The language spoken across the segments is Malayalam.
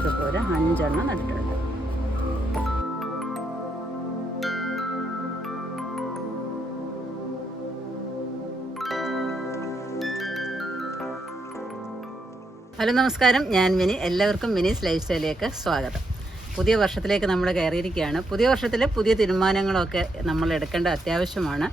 നമുക്കിപ്പോൾ ഒരു 5 എണ്ണം നട്ടിട്ടുണ്ട്. ഹലോ നമസ്കാരം, ഞാൻ മിനി. എല്ലാവർക്കും മിനീസ് ലൈഫ് സ്റ്റൈലിലേക്ക് സ്വാഗതം. പുതിയ വർഷത്തിലേക്ക് നമ്മൾ കയറിയിരിക്കുകയാണ്. പുതിയ വർഷത്തിൽ പുതിയ തീരുമാനങ്ങളൊക്കെ നമ്മൾ എടുക്കേണ്ട അത്യാവശ്യമാണ്.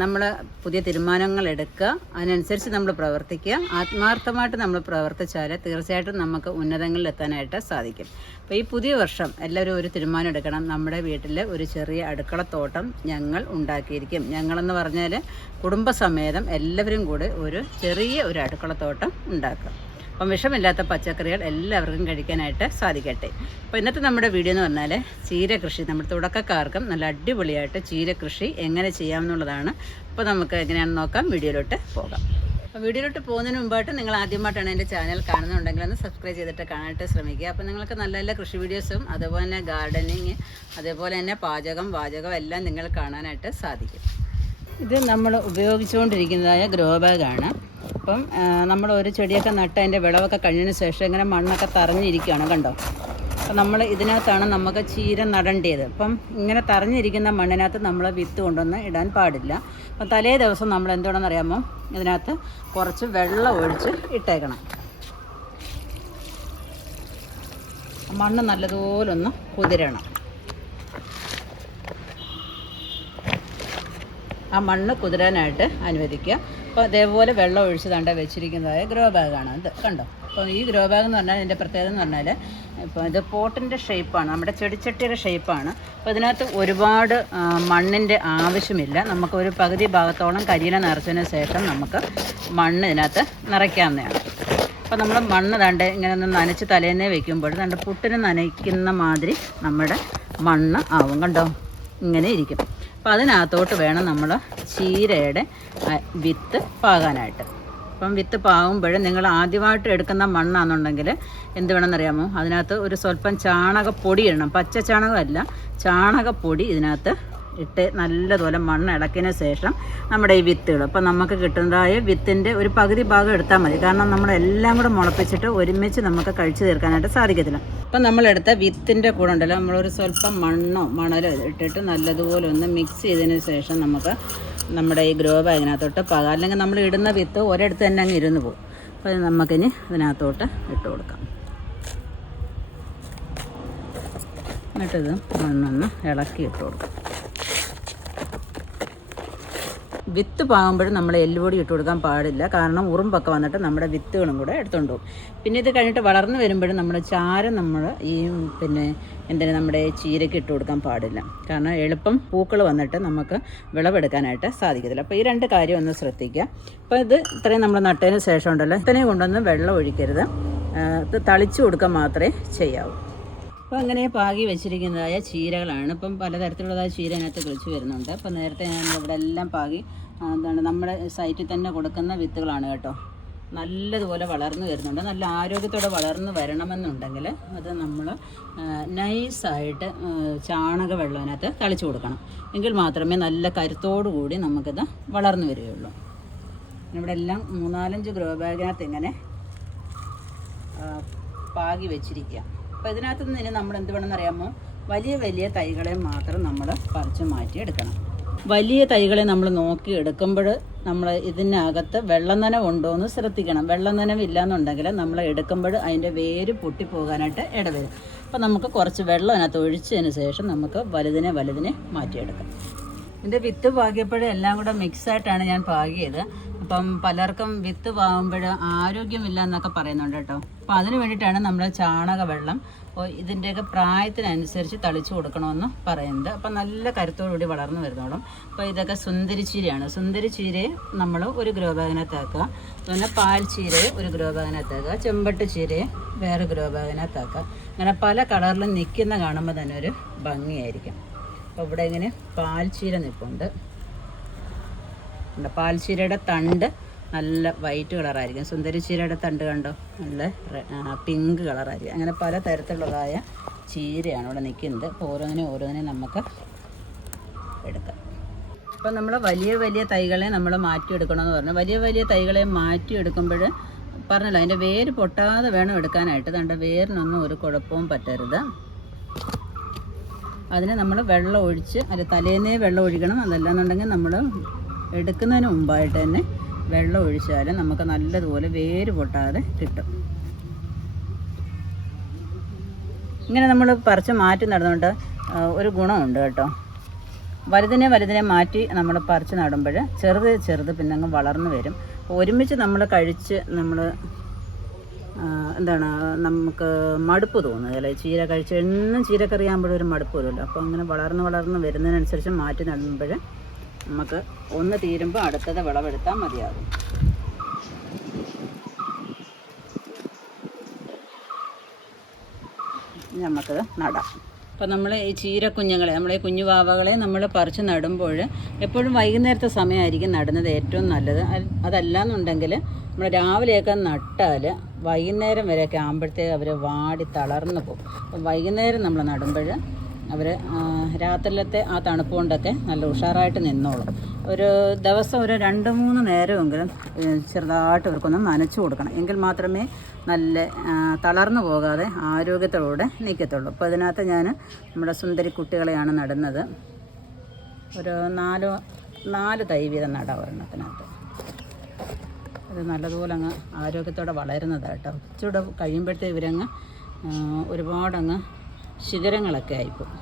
നമ്മൾ പുതിയ തീരുമാനങ്ങൾ എടുക്കുക, അതിനനുസരിച്ച് നമ്മൾ പ്രവർത്തിക്കുക. ആത്മാർത്ഥമായിട്ട് നമ്മൾ പ്രവർത്തിച്ചാൽ തീർച്ചയായിട്ടും നമുക്ക് ഉന്നതങ്ങളിൽ എത്താനായിട്ട് സാധിക്കും. അപ്പോൾ ഈ പുതിയ വർഷം എല്ലാവരും ഒരു തീരുമാനം എടുക്കണം. നമ്മുടെ വീട്ടിൽ ഒരു ചെറിയ അടുക്കളത്തോട്ടം ഞങ്ങൾ ഉണ്ടാക്കിയിരിക്കും. ഞങ്ങളെന്ന് പറഞ്ഞാൽ കുടുംബസമേതം എല്ലാവരും കൂടി ഒരു ചെറിയ ഒരു അടുക്കളത്തോട്ടം ഉണ്ടാക്കുക. അപ്പം വിഷമില്ലാത്ത പച്ചക്കറികൾ എല്ലാവർക്കും കഴിക്കാനായിട്ട് സാധിക്കട്ടെ. അപ്പോൾ ഇന്നത്തെ നമ്മുടെ വീഡിയോ എന്ന് പറഞ്ഞാൽ ചീര കൃഷി. നമ്മുടെ തുടക്കക്കാർക്കും നല്ല അടിപൊളിയായിട്ട് ചീര കൃഷി എങ്ങനെ ചെയ്യാമെന്നുള്ളതാണ്. അപ്പോൾ നമുക്ക് എങ്ങനെയാണെന്ന് നോക്കാം. വീഡിയോയിലോട്ട് പോകാം. അപ്പോൾ വീഡിയോയിലോട്ട് പോകുന്നതിന് മുമ്പായിട്ട് നിങ്ങൾ ആദ്യമായിട്ടാണ് എൻ്റെ ചാനൽ കാണുന്നുണ്ടെങ്കിൽ ഒന്ന് സബ്സ്ക്രൈബ് ചെയ്തിട്ട് കാണാനായിട്ട് ശ്രമിക്കുക. അപ്പോൾ നിങ്ങൾക്ക് നല്ല നല്ല കൃഷി വീഡിയോസും അതുപോലെ തന്നെ ഗാർഡനിങ്, അതേപോലെ തന്നെ പാചകം എല്ലാം നിങ്ങൾ കാണാനായിട്ട് സാധിക്കും. ഇത് നമ്മൾ ഉപയോഗിച്ചുകൊണ്ടിരിക്കുന്നതായ ഗ്രോ ബാഗാണ്. അപ്പം നമ്മൾ ഒരു ചെടിയൊക്കെ നട്ട് അതിൻ്റെ വിളവൊക്കെ കഴിഞ്ഞതിന് ശേഷം ഇങ്ങനെ മണ്ണൊക്കെ തറഞ്ഞിരിക്കുകയാണ്, കണ്ടോ. അപ്പം നമ്മൾ ഇതിനകത്താണ് നമുക്ക് ചീര നടേണ്ടത്. അപ്പം ഇങ്ങനെ തറഞ്ഞിരിക്കുന്ന മണ്ണിനകത്ത് നമ്മൾ വിത്ത് കൊണ്ടൊന്ന് ഇടാൻ പാടില്ല. അപ്പം തലേ ദിവസം നമ്മൾ എന്തുകൊണ്ടെന്ന് അറിയാമോ, ഇതിനകത്ത് കുറച്ച് വെള്ളം ഒഴിച്ച് ഇട്ടേക്കണം. മണ്ണ് നല്ലതുപോലെ ഒന്ന് കുതിരണം. ആ മണ്ണ് കുതിരാനായിട്ട് അനുവദിക്കുക. അപ്പോൾ അതേപോലെ വെള്ളം ഒഴിച്ച് തണ്ട വെച്ചിരിക്കുന്നതായ ഗ്രോ ബാഗാണ് ഇത്, കണ്ടോ. അപ്പോൾ ഈ ഗ്രോ ബാഗ് എന്ന് പറഞ്ഞാൽ ഇതിൻ്റെ പ്രത്യേകത എന്ന് പറഞ്ഞാൽ ഇപ്പോൾ ഇത് പോട്ടിൻ്റെ ഷേപ്പാണ്, നമ്മുടെ ചെടിച്ചട്ടിയുടെ ഷേപ്പാണ്. അപ്പോൾ ഇതിനകത്ത് ഒരുപാട് മണ്ണിൻ്റെ ആവശ്യമില്ല. നമുക്ക് ഒരു പകുതി ഭാഗത്തോളം കരിയില നിറച്ചതിന് ശേഷം നമുക്ക് മണ്ണ് ഇതിനകത്ത് നിറയ്ക്കാവുന്നതാണ്. അപ്പോൾ നമ്മൾ മണ്ണ് തണ്ട് ഇങ്ങനെ ഒന്ന് നനച്ച് തലേന്നേ വയ്ക്കുമ്പോൾ തണ്ട് പുട്ടിന് നനയ്ക്കുന്ന മാതിരി നമ്മുടെ മണ്ണ് ആവും, കണ്ടോ. ഇങ്ങനെ ഇരിക്കും. അപ്പോൾ അതിനകത്തോട്ട് വേണം നമ്മൾ ചീരയുടെ വിത്ത് പാകാനായിട്ട്. അപ്പം വിത്ത് പാകുമ്പോൾ നിങ്ങൾ ആദ്യമായിട്ട് എടുക്കുന്ന മണ്ണാണെന്നുണ്ടെങ്കിൽ എന്ത് വേണമെന്നറിയാമോ, അതിനകത്ത് ഒരു സ്വല്പം ചാണകപ്പൊടി ഇടണം. പച്ച ചാണകമല്ല, ചാണകപ്പൊടി ഇതിനകത്ത് ഇട്ട് നല്ലതുപോലെ മണ്ണ് ഇളക്കിയതിന് ശേഷം നമ്മുടെ ഈ വിത്തുകൾ, അപ്പോൾ നമുക്ക് കിട്ടുന്നതായ വിത്തിൻ്റെ ഒരു പകുതി ഭാഗം എടുത്താൽ മതി. കാരണം നമ്മളെല്ലാം കൂടെ മുളപ്പിച്ചിട്ട് ഒരുമിച്ച് നമുക്ക് കഴിച്ചു തീർക്കാനായിട്ട് സാധിക്കത്തില്ല. അപ്പം നമ്മളെടുത്ത വിത്തിൻ്റെ കൂടെ ഉണ്ടല്ലോ, നമ്മളൊരു സ്വല്പം മണലോ ഇട്ടിട്ട് നല്ലതുപോലെ ഒന്ന് മിക്സ് ചെയ്തതിന് ശേഷം നമുക്ക് നമ്മുടെ ഈ ഗ്രോ ബാഗിനകത്തോട്ട് പാകാം. അല്ലെങ്കിൽ നമ്മൾ ഇടുന്ന വിത്ത് ഒരിടത്ത് തന്നെ അങ്ങ് ഇരുന്ന് പോകും. അപ്പോൾ നമുക്കിനി ഇതിനകത്തോട്ട് ഇട്ട് കൊടുക്കാം. എന്നിട്ടിത് മണ്ണൊന്ന് ഇളക്കി ഇട്ട് കൊടുക്കാം. വിത്ത് പാകുമ്പോഴും നമ്മൾ എല്ലുപൊടി ഇട്ട് കൊടുക്കാൻ പാടില്ല. കാരണം ഉറുമ്പൊക്കെ വന്നിട്ട് നമ്മുടെ വിത്തുകളും കൂടെ എടുത്തുകൊണ്ട് പോകും. പിന്നെ ഇത് കഴിഞ്ഞിട്ട് വളർന്നു വരുമ്പോഴും നമ്മൾ ചാരം നമ്മൾ ഈ നമ്മുടെ ചീരയ്ക്ക് ഇട്ട് കൊടുക്കാൻ പാടില്ല. കാരണം എളുപ്പം പൂക്കൾ വന്നിട്ട് നമുക്ക് വിളവെടുക്കാനായിട്ട് സാധിക്കത്തില്ല. അപ്പോൾ ഈ രണ്ട് കാര്യം ഒന്ന് ശ്രദ്ധിക്കുക. അപ്പോൾ ഇത് ഇത്രയും നമ്മൾ നട്ടതിന് ശേഷം ഉണ്ടല്ലോ, ഇത്രയും കൊണ്ടൊന്ന് വെള്ളം ഒഴിക്കരുത്, ഇത് തളിച്ചു കൊടുക്കാൻ മാത്രമേ ചെയ്യാവൂ. അപ്പോൾ അങ്ങനെ പാകി വെച്ചിരിക്കുന്നതായ ചീരകളാണ്. ഇപ്പം പലതരത്തിലുള്ളതായ ചീര അതിനകത്ത് കിളിച്ച് വരുന്നുണ്ട്. അപ്പോൾ നേരത്തെ ഞാൻ ഇവിടെ എല്ലാം പാകി നമ്മുടെ സൈറ്റിൽ തന്നെ കൊടുക്കുന്ന വിത്തുകളാണ് കേട്ടോ. നല്ലതുപോലെ വളർന്നു വരുന്നുണ്ട്. നല്ല ആരോഗ്യത്തോടെ വളർന്നു വരണമെന്നുണ്ടെങ്കിൽ അത് നമ്മൾ നൈസായിട്ട് ചാണക വെള്ളം അതിനകത്ത് തളിച്ചു കൊടുക്കണം. എങ്കിൽ മാത്രമേ നല്ല കരുത്തോടു കൂടി നമുക്കിത് വളർന്നു വരികയുള്ളൂ. ഇവിടെ എല്ലാം 3-4 ഗ്രോ ബാഗിനകത്ത് ഇങ്ങനെ പാകി വെച്ചിരിക്കുക. അപ്പോൾ ഇതിനകത്ത് നിന്ന് ഇനി നമ്മൾ എന്ത് വേണമെന്നറിയാമോ, വലിയ തൈകളെ മാത്രം നമ്മൾ പറിച്ച് മാറ്റിയെടുക്കണം. വലിയ തൈകളെ നമ്മൾ നോക്കി എടുക്കുമ്പോൾ നമ്മൾ ഇതിനകത്ത് വെള്ളം നനവുണ്ടോ എന്ന് ശ്രദ്ധിക്കണം. വെള്ളം നനവില്ല എന്നുണ്ടെങ്കിൽ നമ്മൾ എടുക്കുമ്പോൾ അതിൻ്റെ വേര് പൊട്ടിപ്പോകാനായിട്ട് ഇടവരും. അപ്പോൾ നമുക്ക് കുറച്ച് വെള്ളം അതിനകത്ത് ഒഴിച്ചതിന് ശേഷം നമുക്ക് വലുതിനെ മാറ്റിയെടുക്കാം. ഇതിൻ്റെ വിത്ത് പാകിയപ്പോഴും എല്ലാം കൂടെ മിക്സായിട്ടാണ് ഞാൻ പാകിയത്. അപ്പം പലർക്കും വിത്ത് പാകുമ്പോൾ ആരോഗ്യമില്ല എന്നൊക്കെ പറയുന്നുണ്ട് കേട്ടോ. അപ്പോൾ അതിന് വേണ്ടിയിട്ടാണ് നമ്മൾ ചാണക വെള്ളം ഇതിൻ്റെയൊക്കെ പ്രായത്തിനനുസരിച്ച് തളിച്ചു കൊടുക്കണമെന്ന് പറയുന്നത്. അപ്പം നല്ല കരുത്തോടുകൂടി വളർന്നു വരുന്നോളും. അപ്പോൾ ഇതൊക്കെ സുന്ദരി ചീരയാണ്. സുന്ദരി ചീരയെ നമ്മൾ ഒരു ഗ്രോ ബാഗിനകത്താക്കുക. അതുപോലെ പാൽ ചീരയെ ഒരു ഗ്രോ ബാഗിനകത്താക്കുക. ചെമ്പട്ട് ചീരയെ വേറെ ഗ്രോ ബാഗിനകത്താക്കുക. അങ്ങനെ പല കളറിലും നിൽക്കുന്ന കാണുമ്പോൾ തന്നെ ഒരു ഭംഗിയായിരിക്കും. അപ്പോൾ ഇവിടെ ഇങ്ങനെ പാൽച്ചീര നിൽപ്പുണ്ട്. പാൽച്ചീരയുടെ തണ്ട് നല്ല വൈറ്റ് കളറായിരിക്കും. സുന്ദരി ചീരയുടെ തണ്ട് കണ്ടോ, നല്ല പിങ്ക് കളറായിരിക്കും. അങ്ങനെ പല തരത്തിലുള്ളതായ ചീരയാണ് ഇവിടെ നിൽക്കുന്നത്. അപ്പോൾ ഓരോന്നിനെ നമുക്ക് എടുക്കാം. അപ്പോൾ നമ്മൾ വലിയ തൈകളെ നമ്മൾ മാറ്റിയെടുക്കണമെന്ന് പറഞ്ഞു. വലിയ തൈകളെ മാറ്റിയെടുക്കുമ്പോൾ പറഞ്ഞല്ലോ അതിൻ്റെ വേര് പൊട്ടാതെ വേണം എടുക്കാനായിട്ട്. തൻ്റെ വേരിനൊന്നും ഒരു കുഴപ്പവും പറ്റരുത്. അതിന് നമ്മൾ വെള്ളം ഒഴിച്ച് തലേന്നേ വെള്ളം ഒഴിക്കണം. അതല്ലാന്നുണ്ടെങ്കിൽ നമ്മൾ എടുക്കുന്നതിന് മുമ്പായിട്ട് തന്നെ വെള്ളം ഒഴിച്ചാൽ നമുക്ക് നല്ലതുപോലെ വേര് പൊട്ടാതെ കിട്ടും. ഇങ്ങനെ നമ്മൾ പറിച്ച് മാറ്റി നടുന്നുണ്ട് ഒരു ഗുണമുണ്ട് കേട്ടോ. വലുതിനെ മാറ്റി നമ്മൾ പറിച്ച് നടുമ്പോൾ ചെറുത് പിന്നെ അങ്ങ് വളർന്നു വരും. ഒരുമിച്ച് നമ്മൾ കഴിച്ച് നമുക്ക് മടുപ്പ് തോന്നുക. അല്ലെ, ചീര കഴിച്ച് എന്നും ചീരക്കറി ആകുമ്പോഴും ഒരു മടുപ്പ് വരുമല്ലോ. അപ്പോൾ അങ്ങനെ വളർന്ന് വരുന്നതിനനുസരിച്ച് മാറ്റി നടുമ്പോൾ നമുക്ക് ഒന്ന് തീരുമ്പോൾ അടുത്തത് വിളവെടുത്താൽ മതിയാകും. നമുക്കത് നടാം. അപ്പോൾ നമ്മൾ ഈ ചീരക്കുഞ്ഞുങ്ങളെ, നമ്മളെ കുഞ്ഞു വാവകളെ നമ്മൾ പറിച്ച് നടുമ്പോൾ എപ്പോഴും വൈകുന്നേരത്തെ സമയമായിരിക്കും നടുന്നത് ഏറ്റവും നല്ലത്. അതല്ലാന്നുണ്ടെങ്കിൽ നമ്മൾ രാവിലെയൊക്കെ നട്ടാൽ വൈകുന്നേരം വരെയൊക്കെ ആകുമ്പോഴത്തേക്ക് അവർ വാടി തളർന്നു പോകും. അപ്പം വൈകുന്നേരം നമ്മൾ നടുമ്പോൾ അവർ രാത്രിയിലത്തെ ആ തണുപ്പ് കൊണ്ടൊക്കെ നല്ല ഉഷാറായിട്ട് നിന്നോളും. ഒരു ദിവസം ഒരു 2-3 നേരമെങ്കിലും ചെറുതായിട്ട് ഇവർക്കൊന്ന് നനച്ചു കൊടുക്കണം. എങ്കിൽ മാത്രമേ നല്ല തളർന്നു പോകാതെ ആരോഗ്യത്തോടെ നിൽക്കത്തുള്ളൂ. അപ്പോൾ അതിനകത്ത് ഞാൻ നമ്മുടെ സുന്ദരി കുട്ടികളെയാണ് നടുന്നത്. ഒരു 4 തൈ വീതം നടാം ഒരെണ്ണത്തിനകത്ത്. അത് നല്ലതുപോലെ അങ്ങ് ആരോഗ്യത്തോടെ വളരുന്നതാണ് കേട്ടോ. ഇച്ചിരി കഴിയുമ്പോഴത്തേക്ക് ഇവരങ്ങ് ഒരുപാടങ്ങ് ശിഖരങ്ങളൊക്കെ ആയിപ്പോകും.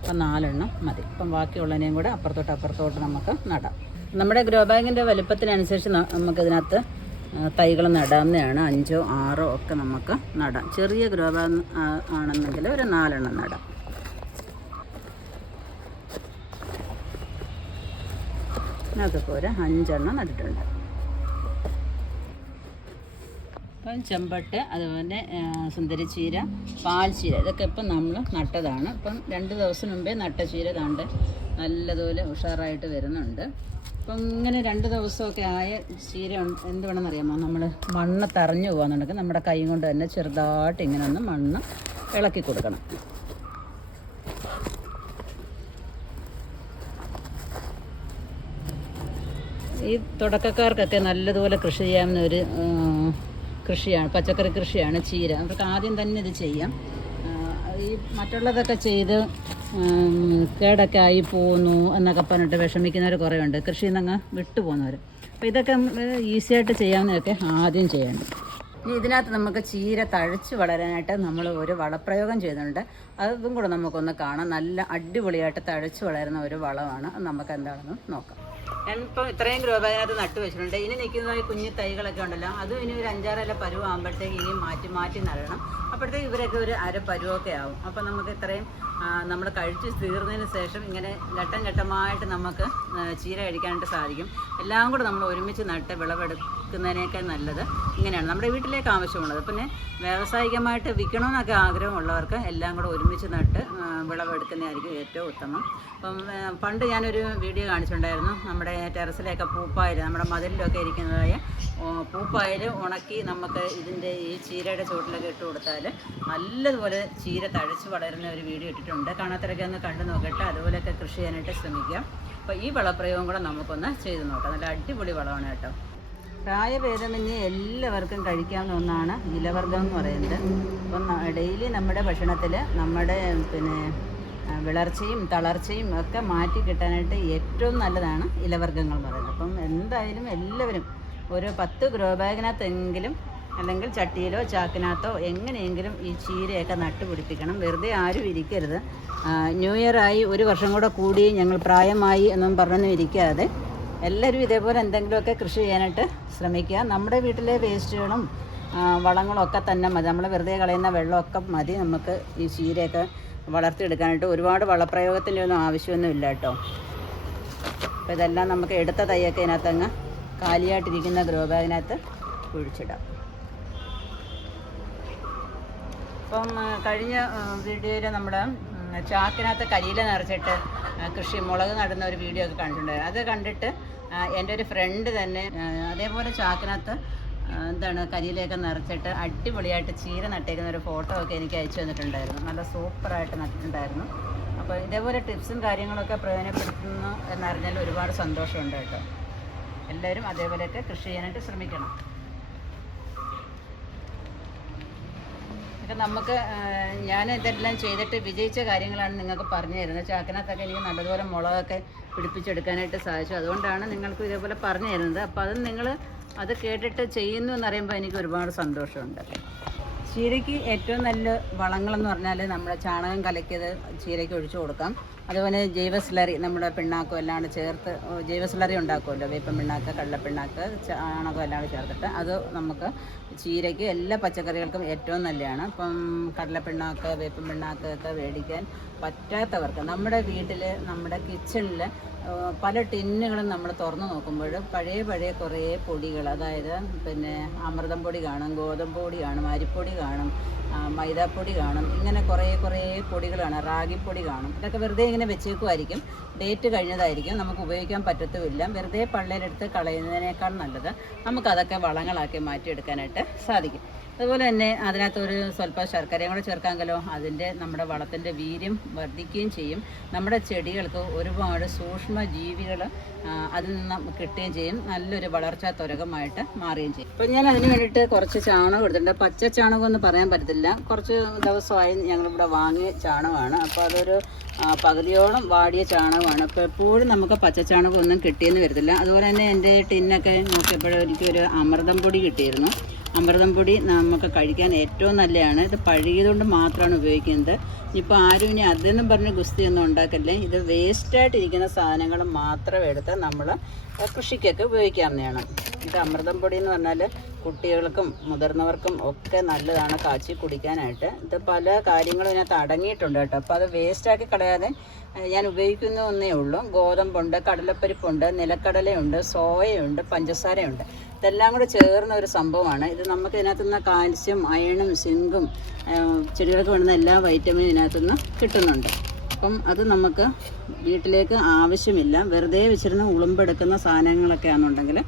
അപ്പം 4 എണ്ണം മതി. അപ്പം ബാക്കിയുള്ളതിനെയും കൂടെ അപ്പുറത്തോട്ട് നമുക്ക് നടാം. നമ്മുടെ ഗ്രോ ബാഗിൻ്റെ വലുപ്പത്തിനനുസരിച്ച് നമുക്കിതിനകത്ത് തൈകൾ നടാവുന്നതാണ്. 5ഓ 6ഓ ഒക്കെ നമുക്ക് നടാം. ചെറിയ ഗ്രോ ബാഗ് ആണെന്നെങ്കിൽ ഒരു 4 എണ്ണം നടാം. അതൊക്കെ ഒരു 5 എണ്ണം നട്ടിട്ടുണ്ട്. അപ്പം ചെമ്പട്ട്, അതുപോലെ സുന്ദരിച്ചീര, പാൽച്ചീര, ഇതൊക്കെ ഇപ്പം നമ്മൾ നട്ടതാണ്. ഇപ്പം 2 ദിവസം മുമ്പേ നട്ട ചീര കണ്ട് നല്ലതുപോലെ ഉഷാറായിട്ട് വരുന്നുണ്ട്. അപ്പം ഇങ്ങനെ 2 ദിവസമൊക്കെ ആയ ചീര എന്ത് വേണമെന്നറിയാമോ, നമ്മൾ മണ്ണ് തറഞ്ഞു പോകാന്നുണ്ടെങ്കിൽ നമ്മുടെ കൈ കൊണ്ട് തന്നെ ചെറുതായിട്ട് ഇങ്ങനെ ഒന്ന് മണ്ണ് ഇളക്കി കൊടുക്കണം. ഈ തുടക്കക്കാർക്കൊക്കെ നല്ലതുപോലെ കൃഷി ചെയ്യാവുന്ന ഒരു കൃഷിയാണ്, പച്ചക്കറി കൃഷിയാണ് ചീര. അവർക്ക് ആദ്യം തന്നെ ഇത് ചെയ്യാം. ഈ മറ്റുള്ളതൊക്കെ ചെയ്ത് കേടൊക്കെ ആയി പോകുന്നു എന്നൊക്കെ പറഞ്ഞിട്ട് വിഷമിക്കുന്നവർ കുറേ ഉണ്ട്, കൃഷിയിൽ നിന്നങ്ങ് വിട്ടു പോകുന്നവർ. അപ്പോൾ ഇതൊക്കെ ഈസിയായിട്ട് ചെയ്യാവുന്നതൊക്കെ ആദ്യം ചെയ്യണം. ഇനി ഇതിനകത്ത് നമുക്ക് ചീര തഴച്ച് വളരാനായിട്ട് നമ്മൾ ഒരു വളപ്രയോഗം ചെയ്യുന്നുണ്ട്. അതും കൂടെ നമുക്കൊന്ന് കാണാം. നല്ല അടിപൊളിയായിട്ട് തഴച്ച് വളരുന്ന ഒരു വളമാണ്. നമുക്ക് എന്താണെന്ന് നോക്കാം. ഞാനിപ്പോൾ ഇത്രയും ഗ്രോ ബാഗിനകത്ത് നട്ടു വെച്ചിട്ടുണ്ട്. ഇനി നിൽക്കുന്നതായി കുഞ്ഞു തൈകളൊക്കെ ഉണ്ടല്ലോ, അതും ഇനി ഒരു 5-6 ഇല പരുവാകുമ്പോഴത്തേക്ക് ഇനി മാറ്റി നടണം. അപ്പോഴത്തേക്ക് ഇവരൊക്കെ ഒരു അര പരുവൊക്കെ ആവും. അപ്പോൾ നമുക്ക് ഇത്രയും നമ്മൾ കഴിച്ച് തീർന്നതിന് ശേഷം ഇങ്ങനെ ഘട്ടമായിട്ട് നമുക്ക് ചീര കഴിക്കാനായിട്ട് സാധിക്കും. എല്ലാം കൂടെ നമ്മൾ ഒരുമിച്ച് നട്ട് വിളവെടുക്കുന്നതിനേക്കാൾ നല്ലത് ഇങ്ങനെയാണ്. നമ്മുടെ വീട്ടിലേക്ക് ആവശ്യമുള്ളത്. പിന്നെ വ്യാവസായികമായിട്ട് വിൽക്കണമെന്നൊക്കെ ആഗ്രഹമുള്ളവർക്ക് എല്ലാം കൂടെ ഒരുമിച്ച് നട്ട് വിളവെടുക്കുന്നതായിരിക്കും ഏറ്റവും ഉത്തമം. അപ്പം പണ്ട് ഞാനൊരു വീഡിയോ കാണിച്ചിട്ടുണ്ടായിരുന്നു. നമ്മുടെ ടെറസിലെയൊക്കെ പൂപ്പായൽ, നമ്മുടെ മതിലിലൊക്കെ ഇരിക്കുന്നതായ പൂപ്പായൽ ഉണക്കി നമുക്ക് ഇതിൻ്റെ ഈ ചീരയുടെ ചുവട്ടിലൊക്കെ ഇട്ട് കൊടുത്താൽ നല്ലതുപോലെ ചീര തഴച്ച് വളരുന്ന ഒരു വീഡിയോ ഇട്ടിട്ടുണ്ട്. കാണാത്തവരൊക്കെ ഒന്ന് കണ്ടു നോക്കട്ടെ. അതുപോലെയൊക്കെ കൃഷി ചെയ്യാനായിട്ട് ശ്രമിക്കാം. അപ്പോൾ ഈ വളപ്രയോഗം കൂടെ നമുക്കൊന്ന് ചെയ്ത് നോക്കാം. നല്ല അടിപൊളി വളമാണ് കേട്ടോ. പ്രായഭേദമന്യേ എല്ലാവർക്കും കഴിക്കാവുന്ന ഒന്നാണ് ഇലവർഗ്ഗം എന്ന് പറയുന്നത്. അപ്പം ഡെയിലി നമ്മുടെ ഭക്ഷണത്തിൽ നമ്മുടെ വിളർച്ചയും തളർച്ചയും ഒക്കെ മാറ്റി കിട്ടാനായിട്ട് ഏറ്റവും നല്ലതാണ് ഇലവർഗ്ഗങ്ങൾ എന്ന് പറയുന്നത്. അപ്പം എന്തായാലും എല്ലാവരും ഒരു 10 ഗ്രോ ബാഗിനകത്തെങ്കിലും അല്ലെങ്കിൽ ചട്ടിയിലോ ചാക്കിനകത്തോ എങ്ങനെയെങ്കിലും ഈ ചീരയൊക്കെ നട്ടുപിടിപ്പിക്കണം. വെറുതെ ആരും ഇരിക്കരുത്. ന്യൂ ഇയർ ആയി 1 വർഷം കൂടെ കൂടി ഞങ്ങൾ പ്രായമായി എന്നും പറഞ്ഞു ഇരിക്കാതെ എല്ലാവരും ഇതേപോലെ എന്തെങ്കിലുമൊക്കെ കൃഷി ചെയ്യാനായിട്ട് ശ്രമിക്കുക. നമ്മുടെ വീട്ടിലെ വേസ്റ്റുകളും വളങ്ങളൊക്കെ തന്നെ മതി. നമ്മൾ വെറുതെ കളയുന്ന വെള്ളമൊക്കെ മതി നമുക്ക് ഈ ചീരയൊക്കെ വളർത്തിയെടുക്കാനായിട്ട്. ഒരുപാട് വളപ്രയോഗത്തിൻ്റെ ഒന്നും ആവശ്യമൊന്നും ഇല്ല കേട്ടോ. അപ്പോൾ ഇതെല്ലാം നമുക്ക് എടുത്ത തൈയൊക്കെ ഇതിനകത്തങ്ങ് കാലിയായിട്ടിരിക്കുന്ന ഗ്രോ ബാഗിനകത്ത് കുഴിച്ചിടാം. അപ്പം കഴിഞ്ഞ വീഡിയോയിൽ നമ്മുടെ ചാക്കിനകത്ത് കരിയില നിറച്ചിട്ട് മുളക് നടുന്ന ഒരു വീഡിയോ ഒക്കെ കണ്ടിട്ടുണ്ടായിരുന്നു. അത് കണ്ടിട്ട് എൻ്റെ ഒരു ഫ്രണ്ട് തന്നെ അതേപോലെ ചാക്കിനകത്ത് കരിയിലയൊക്കെ നിറച്ചിട്ട് അടിപൊളിയായിട്ട് ചീര നട്ടേക്കുന്ന ഒരു ഫോട്ടോ ഒക്കെ എനിക്ക് അയച്ചു തന്നിട്ടുണ്ടായിരുന്നു. നല്ല സൂപ്പറായിട്ട് നട്ടിട്ടുണ്ടായിരുന്നു. അപ്പോൾ ഇതേപോലെ ടിപ്സും കാര്യങ്ങളൊക്കെ പ്രയോജനപ്പെടുത്തുന്നു എന്നറിഞ്ഞാൽ ഒരുപാട് സന്തോഷമുണ്ട് കേട്ടോ. എല്ലാവരും അതേപോലെയൊക്കെ കൃഷി ചെയ്യാനായിട്ട് ശ്രമിക്കണം. ഒക്കെ നമുക്ക് ഞാൻ ഇതെല്ലാം ചെയ്തിട്ട് വിജയിച്ച കാര്യങ്ങളാണ് നിങ്ങൾക്ക് പറഞ്ഞു തരുന്നത്. ചാക്കിനകത്തൊക്കെ എനിക്ക് നല്ലതുപോലെ മുളകൊക്കെ പിടിപ്പിച്ചെടുക്കാനായിട്ട് സാധിച്ചു. അതുകൊണ്ടാണ് നിങ്ങൾക്ക് ഇതേപോലെ പറഞ്ഞു തരുന്നത്. അപ്പോൾ അത് നിങ്ങൾ അത് കേട്ടിട്ട് ചെയ്യുന്നു എന്നറിയുമ്പോൾ എനിക്ക് ഒരുപാട് സന്തോഷമുണ്ട്. ചീരയ്ക്ക് ഏറ്റവും നല്ല വളങ്ങളെന്ന് പറഞ്ഞാൽ നമ്മുടെ ചാണകം കലക്കിയത് ചീരയ്ക്ക് ഒഴിച്ചു കൊടുക്കാം. അതുപോലെ ജൈവ സ്ലറി, നമ്മുടെ പിണ്ണാക്കും എല്ലാം ചേർത്ത് ജൈവ സ്ലറി ഉണ്ടാക്കുമല്ലോ, വേപ്പൻ പിണ്ണാക്ക്, കടലപ്പിണ്ണാക്ക്, ചാണകം എല്ലാം ചേർത്തിട്ട് അത് നമുക്ക് ചീരയ്ക്ക് എല്ലാ പച്ചക്കറികൾക്കും ഏറ്റവും നല്ലതാണ്. ഇപ്പം കടലപ്പിണ്ണാക്ക്, വേപ്പൻ പിണ്ണാക്ക് ഒക്കെ മേടിക്കാൻ പറ്റാത്തവർക്ക് നമ്മുടെ വീട്ടിൽ, നമ്മുടെ കിച്ചണിൽ പല ടിന്നുകളും നമ്മൾ തുറന്നു നോക്കുമ്പോൾ പഴയ കുറേ പൊടികൾ, അതായത് പിന്നെ അമൃതം പൊടി കാണും, ഗോതമ്പ് പൊടി കാണും, അരിപ്പൊടി കാണും, മൈദാപ്പൊടി കാണും, ഇങ്ങനെ കുറേ പൊടികളാണ്, റാഗിപ്പൊടി കാണും. ഇതൊക്കെ വെറുതെ ഇങ്ങനെ വെച്ചേക്കുമായിരിക്കും, ഡേറ്റ് കഴിഞ്ഞതായിരിക്കും, നമുക്ക് ഉപയോഗിക്കാൻ പറ്റത്തുമില്ല. വെറുതെ പള്ളിയിലെടുത്ത് കളയുന്നതിനേക്കാൾ നല്ലത് നമുക്കതൊക്കെ വളങ്ങളാക്കി മാറ്റിയെടുക്കാനായിട്ട് സാധിക്കും. അതുപോലെ തന്നെ അതിനകത്തൊരു സ്വല്പം ശർക്കരയും കൂടെ ചേർക്കാമെങ്കിലോ അതിൻ്റെ നമ്മുടെ വളത്തിൻ്റെ വീര്യം വർദ്ധിക്കുകയും ചെയ്യും. നമ്മുടെ ചെടികൾക്ക് ഒരുപാട് സൂക്ഷ്മ ജീവികൾ അതിൽ നിന്ന് കിട്ടുകയും ചെയ്യും. നല്ലൊരു വളർച്ചാ ത്വരകമായിട്ട് മാറുകയും ചെയ്യും. ഇപ്പം ഞാൻ അതിന് വേണ്ടിയിട്ട് കുറച്ച് ചാണകം എടുത്തിട്ടുണ്ട്. പച്ച ചാണകം എന്ന് പറയാൻ പറ്റത്തില്ല, കുറച്ച് ദിവസമായി ഞങ്ങളിവിടെ വാങ്ങിയ ചാണകമാണ്. അപ്പോൾ അതൊരു പകുതിയോളം വാടിയ ചാണകമാണ്. അപ്പോൾ എപ്പോഴും നമുക്ക് പച്ച ചാണകം ഒന്നും കിട്ടിയെന്ന് വരത്തില്ല. അതുപോലെ തന്നെ എൻ്റെ ടിന്നൊക്കെ നോക്കിയപ്പോഴും എനിക്കൊരു അമൃതം പൊടി കിട്ടിയിരുന്നു. അമൃതം പൊടി നമുക്ക് കഴിക്കാൻ ഏറ്റവും നല്ലതാണ്. ഇത് പഴകിയതുകൊണ്ട് മാത്രമാണ് ഉപയോഗിക്കുന്നത്. ഇപ്പോൾ ആരും ഇനി അതെന്നും പറഞ്ഞ് ഗുസ്തിയൊന്നും ഉണ്ടാക്കല്ലേ. ഇത് വേസ്റ്റായിട്ടിരിക്കുന്ന സാധനങ്ങൾ മാത്രം എടുത്ത് നമ്മൾ കൃഷിക്കൊക്കെ ഉപയോഗിക്കാവുന്നതാണ്. ഇത് അമൃതം പൊടി എന്ന് പറഞ്ഞാൽ കുട്ടികൾക്കും മുതിർന്നവർക്കും ഒക്കെ നല്ലതാണ് കാച്ചി കുടിക്കാനായിട്ട്. ഇത് പല കാര്യങ്ങളും ഇതിനകത്ത് അടങ്ങിയിട്ടുണ്ട് കേട്ടോ. അപ്പോൾ അത് വേസ്റ്റാക്കി കളയാതെ ഞാൻ ഉപയോഗിക്കുന്ന ഒന്നേ ഉള്ളൂ. ഗോതമ്പുണ്ട്, കടലപ്പരിപ്പുണ്ട്, നിലക്കടലയുണ്ട്, സോയയുണ്ട്, പഞ്ചസാരയുണ്ട്. ഇതെല്ലാം കൂടെ ചേർന്ന ഒരു സംഭവമാണ് ഇത്. നമുക്ക് ഇതിനകത്തുനിന്ന് കാൽസ്യം, അയണും, സിങ്കും, ചെടികൾക്ക് വേണ്ടുന്ന എല്ലാ വൈറ്റമിനും ഇതിനകത്തുനിന്ന് കിട്ടുന്നുണ്ട്. അപ്പം അത് നമുക്ക് വീട്ടിലേക്ക് ആവശ്യമില്ല. വെറുതെ വെച്ചിരുന്ന ഉളുമ്പെടുക്കുന്ന സാധനങ്ങളൊക്കെ ആണെന്നുണ്ടെങ്കിൽ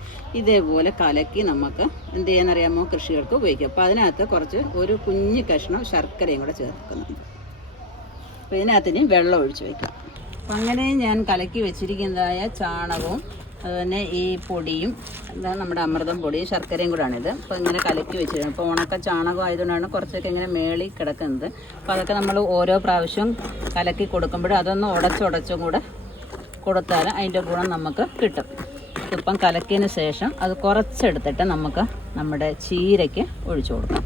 ഇതേപോലെ കലക്കി നമുക്ക് എന്ത് ചെയ്യാനറിയാമോ, കൃഷികൾക്ക് ഉപയോഗിക്കാം. അപ്പോൾ അതിനകത്ത് കുറച്ച് ഒരു കുഞ്ഞ് കഷ്ണം ശർക്കരയും കൂടെ ചേർക്കുന്നുണ്ട്. അപ്പോൾ ഇതിനകത്തിന് വെള്ളം ഒഴിച്ച് വയ്ക്കാം. അപ്പം അങ്ങനെ ഞാൻ കലക്കി വെച്ചിരിക്കുന്നതായ ചാണകവും അതുപോലെ ഈ പൊടിയും എന്താ നമ്മുടെ അമൃതം പൊടിയും ശർക്കരയും കൂടാണിത്. അപ്പോൾ ഇങ്ങനെ കലക്കി വെച്ചിരുന്നു. അപ്പോൾ ഉണക്ക ചാണകം ആയതുകൊണ്ടാണ് കുറച്ചൊക്കെ ഇങ്ങനെ മേളി കിടക്കുന്നത്. അപ്പോൾ അതൊക്കെ നമ്മൾ ഓരോ പ്രാവശ്യം കലക്കി കൊടുക്കുമ്പോഴും അതൊന്ന് ഉടച്ചും കൂടെ കൊടുത്താൽ അതിൻ്റെ ഗുണം നമുക്ക് കിട്ടും. ഇപ്പം കലക്കിയതിന് ശേഷം അത് കുറച്ചെടുത്തിട്ട് നമുക്ക് നമ്മുടെ ചീരയ്ക്ക് ഒഴിച്ചു കൊടുക്കാം.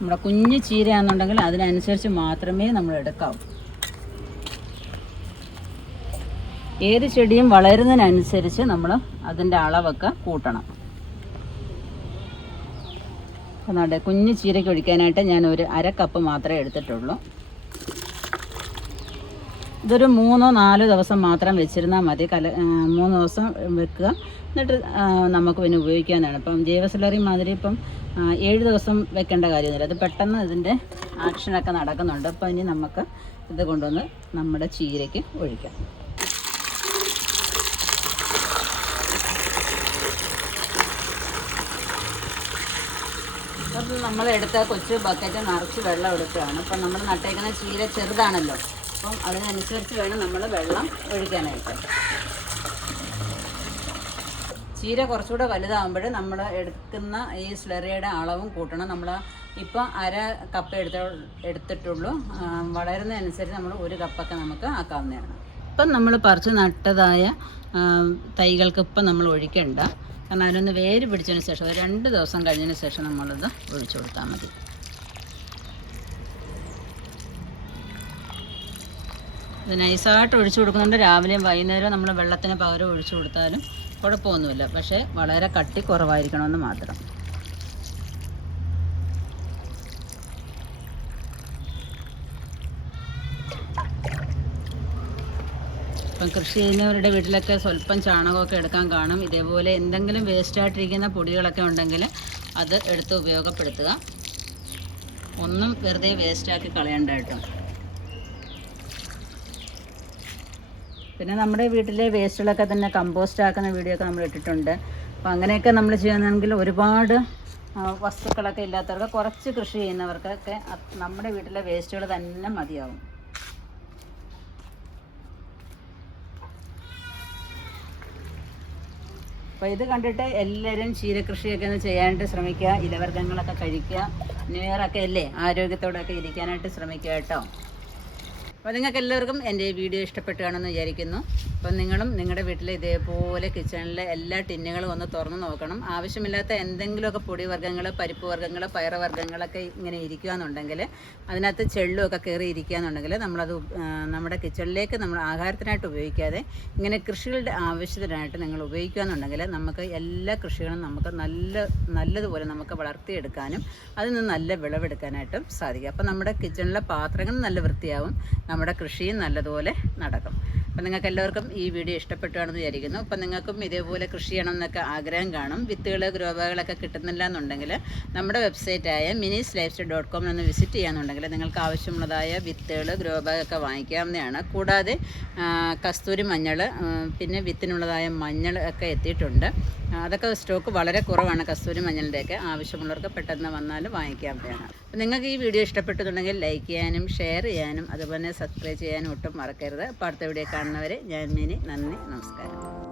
നമ്മുടെ കുഞ്ഞു ചീരയാണെന്നുണ്ടെങ്കിൽ അതിനനുസരിച്ച് മാത്രമേ നമ്മൾ എടുക്കാവൂ. ഏത് ചെടിയും വളരുന്നതിനനുസരിച്ച് നമ്മൾ അതിൻ്റെ അളവൊക്കെ കൂട്ടണം. എന്നാണ്ട് കുഞ്ഞു ചീരയ്ക്ക് ഒഴിക്കാനായിട്ട് ഞാൻ ഒരു 1/2 കപ്പ് മാത്രമേ എടുത്തിട്ടുള്ളൂ. ഇതൊരു 3-4 ദിവസം മാത്രം വെച്ചിരുന്നാൽ മതി. 3 ദിവസം വെക്കുക, എന്നിട്ട് നമുക്ക് പിന്നെ ഉപയോഗിക്കാവുന്നതാണ്. ഇപ്പം ജൈവസ്ലറി മാതിരി ഇപ്പം 7 ദിവസം വെക്കേണ്ട കാര്യമൊന്നുമില്ല. അത് പെട്ടെന്ന് ഇതിൻ്റെ ആക്ഷനൊക്കെ നടക്കുന്നുണ്ട്. അപ്പോൾ ഇനി നമുക്ക് ഇത് കൊണ്ടുവന്ന് നമ്മുടെ ചീരയ്ക്ക് ഒഴിക്കാം. അപ്പം നമ്മളെടുത്ത കൊച്ചു ബക്കറ്റ് നിറച്ച് വെള്ളം എടുക്കുകയാണ്. അപ്പം നമ്മൾ നട്ടേക്കുന്ന ചീര ചെറുതാണല്ലോ, അപ്പം അതിനനുസരിച്ച് വേണം നമ്മൾ വെള്ളം ഒഴിക്കാനായിട്ട്. ചീര കുറച്ചുകൂടെ വലുതാകുമ്പോൾ നമ്മൾ എടുക്കുന്ന ഈ സ്ലറിയുടെ അളവും കൂട്ടണം. നമ്മൾ ഇപ്പം 1/2 കപ്പ് എടുത്തിട്ടുള്ളൂ. വളരുന്നതനുസരിച്ച് നമ്മൾ 1 കപ്പൊക്കെ നമുക്ക് ആക്കാവുന്നതാണ്. ഇപ്പം നമ്മൾ പറിച്ച് നട്ടതായ തൈകൾക്ക് ഇപ്പം നമ്മൾ ഒഴിക്കണ്ട. കാരണം അതിനൊന്ന് വേര് പിടിച്ചതിന് ശേഷം 2 ദിവസം കഴിഞ്ഞതിന് ശേഷം നമ്മളത് ഒഴിച്ചു കൊടുത്താൽ മതി. ഇത് നൈസായിട്ട് ഒഴിച്ചു കൊടുക്കുന്നുണ്ട്. രാവിലെയും വൈകുന്നേരവും നമ്മൾ വെള്ളത്തിന് പകരം ഒഴിച്ചു കൊടുത്താലും കുഴപ്പമൊന്നുമില്ല. പക്ഷേ വളരെ കട്ടി കുറവായിരിക്കണമെന്ന് മാത്രം. ഇപ്പം കൃഷി ചെയ്യുന്നവരുടെ വീട്ടിലൊക്കെ സ്വല്പം ചാണകമൊക്കെ എടുക്കാൻ കാണും. ഇതേപോലെ എന്തെങ്കിലും വേസ്റ്റായിട്ടിരിക്കുന്ന പൊടികളൊക്കെ ഉണ്ടെങ്കിൽ അത് എടുത്ത് ഉപയോഗപ്പെടുത്തുക. ഒന്നും വെറുതെ വേസ്റ്റാക്കി കളയണ്ട കേട്ടോ. പിന്നെ നമ്മുടെ വീട്ടിലെ വേസ്റ്റുകളൊക്കെ തന്നെ കമ്പോസ്റ്റ് ആക്കുന്ന വീഡിയോ ഒക്കെ നമ്മൾ ഇട്ടിട്ടുണ്ട്. അപ്പോൾ അങ്ങനെയൊക്കെ നമ്മൾ ചെയ്യുകയാണെങ്കിൽ ഒരുപാട് വസ്തുക്കളൊക്കെ ഇല്ലാത്തവർക്ക്, കുറച്ച് കൃഷി ചെയ്യുന്നവർക്കൊക്കെ നമ്മുടെ വീട്ടിലെ വേസ്റ്റുകൾ തന്നെ മതിയാവും. അപ്പോൾ ഇത് കണ്ടിട്ട് എല്ലാവരും ചീരകൃഷിയൊക്കെ ഒന്ന് ചെയ്യാനായിട്ട് ശ്രമിക്കുക. ഇലവർഗ്ഗങ്ങളൊക്കെ കഴിക്കുക. ന്യൂ ഇയർ ഒക്കെ അല്ലേ, ആരോഗ്യത്തോടൊക്കെ ഇരിക്കാനായിട്ട് ശ്രമിക്കുക കേട്ടോ. അപ്പോൾ നിങ്ങൾക്ക് എല്ലാവർക്കും എൻ്റെ ഈ വീഡിയോ ഇഷ്ടപ്പെട്ടു കാണുമെന്ന് വിചാരിക്കുന്നു. അപ്പം നിങ്ങളും നിങ്ങളുടെ വീട്ടിൽ ഇതേപോലെ കിച്ചണിലെ എല്ലാ ടിന്നുകളും ഒന്ന് തുറന്ന് നോക്കണം. ആവശ്യമില്ലാത്ത എന്തെങ്കിലുമൊക്കെ പൊടിവർഗ്ഗങ്ങൾ, പരിപ്പ് വർഗ്ഗങ്ങൾ, പയറുവർഗ്ഗങ്ങളൊക്കെ ഇങ്ങനെ ഇരിക്കുകയെന്നുണ്ടെങ്കിൽ, അതിനകത്ത് ചെള്ളുമൊക്കെ കയറി ഇരിക്കുകയെന്നുണ്ടെങ്കിൽ നമ്മളത് നമ്മുടെ കിച്ചണിലേക്ക് നമ്മൾ ആഹാരത്തിനായിട്ട് ഉപയോഗിക്കാതെ ഇങ്ങനെ കൃഷികളുടെ ആവശ്യത്തിനായിട്ട് നിങ്ങൾ ഉപയോഗിക്കുകയെന്നുണ്ടെങ്കിൽ നമുക്ക് എല്ലാ കൃഷികളും നമുക്ക് നല്ലതുപോലെ നമുക്ക് വളർത്തിയെടുക്കാനും അതിൽ നിന്ന് നല്ല വിളവെടുക്കാനായിട്ടും സാധിക്കും. അപ്പോൾ നമ്മുടെ കിച്ചണിലെ പാത്രങ്ങൾ നല്ല വൃത്തിയാവും, നമ്മുടെ കൃഷിയും നല്ലതുപോലെ നടക്കും. അപ്പം നിങ്ങൾക്ക് എല്ലാവർക്കും ഈ വീഡിയോ ഇഷ്ടപ്പെട്ടുകയാണെന്ന് വിചാരിക്കുന്നു. അപ്പം നിങ്ങൾക്കും ഇതേപോലെ കൃഷി ചെയ്യണമെന്നൊക്കെ ആഗ്രഹം കാണും. വിത്തുകൾ, ഗ്രോബാഗുകളൊക്കെ കിട്ടുന്നില്ല എന്നുണ്ടെങ്കിൽ നമ്മുടെ വെബ്സൈറ്റായ minisLifestyle.com ഒന്ന് വിസിറ്റ് ചെയ്യാന്നുണ്ടെങ്കിൽ നിങ്ങൾക്ക് ആവശ്യമുള്ളതായ വിത്തുകൾ, ഗ്രോബാഗൊക്കെ വാങ്ങിക്കാവുന്നതാണ്. കൂടാതെ കസ്തൂരി മഞ്ഞൾ, പിന്നെ വിത്തിനുള്ളതായ മഞ്ഞൾ ഒക്കെ എത്തിയിട്ടുണ്ട്. അതൊക്കെ സ്റ്റോക്ക് വളരെ കുറവാണ്. കസ്തൂരി മഞ്ഞളിൻ്റെയൊക്കെ ആവശ്യമുള്ളവർക്ക് പെട്ടെന്ന് വന്നാൽ വാങ്ങിക്കാവുന്നതാണ്. അപ്പോൾ നിങ്ങൾക്ക് ഈ വീഡിയോ ഇഷ്ടപ്പെട്ടുന്നുണ്ടെങ്കിൽ ലൈക്ക് ചെയ്യാനും ഷെയർ ചെയ്യാനും അതുപോലെ സബ്സ്ക്രൈബ് ചെയ്യാനും ഒട്ടും മറക്കരുത്. അപ്പോൾ അടുത്ത വീഡിയോ കാണുന്നവരെ ഞാൻ മിനി. നന്ദി, നമസ്കാരം.